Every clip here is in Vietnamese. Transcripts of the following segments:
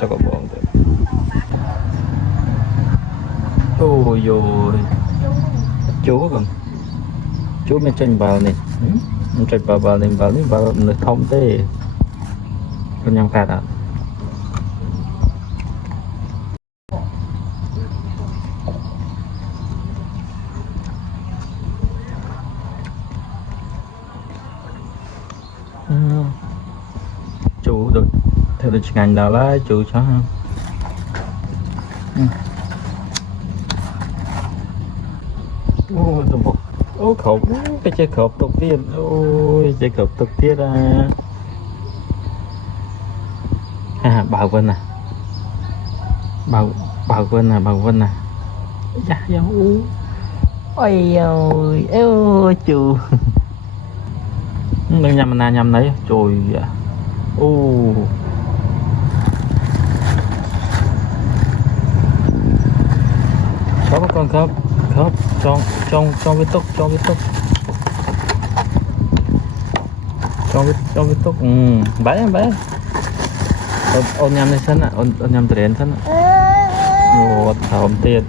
sao có bọn được. Ôi dồi chú còn chú mới tranh vào này tranh vào này vào nó thông thế con nhang phạt à. Chú được theo được ngành nào lá chú cho ô tụi một ô khẩu cái chơi khẩu đầu tiên ôi chơi khẩu đầu tiên Bảo Vân à Bảo Vân à dạ dạ ôi ôi eo chú đừng nhầm đấy trời ạ. Ô có con khớp trong cái túc trong cái túc bái ôn nhầm lên sân ạ ôn nhầm từ đến sân ạ ô thảo tiền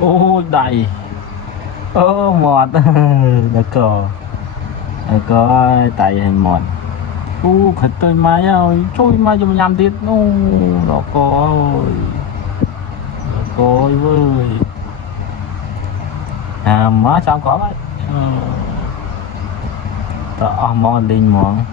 ô đầy ô mọt đã có tay hình mọt thật tôi mai ơi trôi mai cho mình nhầm tiết đó có ơi với má sao có đấy mòn lên mòn